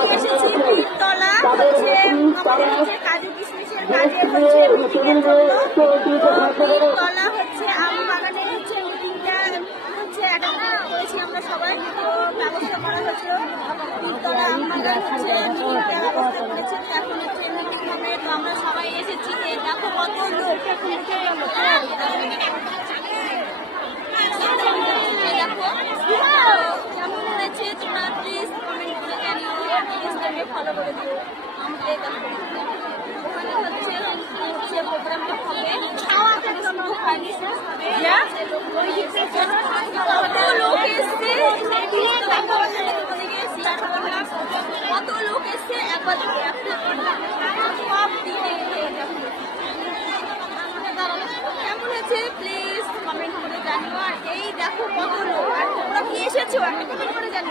আমি এসেছি তিনতলা হচ্ছে আমাদের হচ্ছে কাজু কিশমিশের কাজের হচ্ছে মিটিংয়ের জন্য। তো তিনতলা হচ্ছে আম বাগানের হচ্ছে মিটিংটা হচ্ছে অ্যাটেন্ড করেছি আমরা সবাই। তো ব্যবস্থা করা হয়েছিল তিনতলা আম বাগান হচ্ছে মিটিংটা ব্যবস্থা করেছে। এখন হচ্ছে মিটিং হবে। তো আমরা সবাই এসেছি। দেখো কত লোক এখন দেখো কেমন হয়েছে তোমরা প্লিজ কমেন্ট করে জানিও। ইনস্টাগ্রামে ফলো করে দিও আমাদের। দেখো ওখানে হচ্ছে প্রোগ্রামটা হবে শুরু হয়নি, শেষ হবে। কত লোক এসছে কত লোক এসছে একবার সব দিকে কেমন হয়েছে প্লিজ কমেন্ট করে জানিও। আর এই দেখো কত লোক, আর তোমরা কি এসেছো একটা কমেন্ট করে জানিও।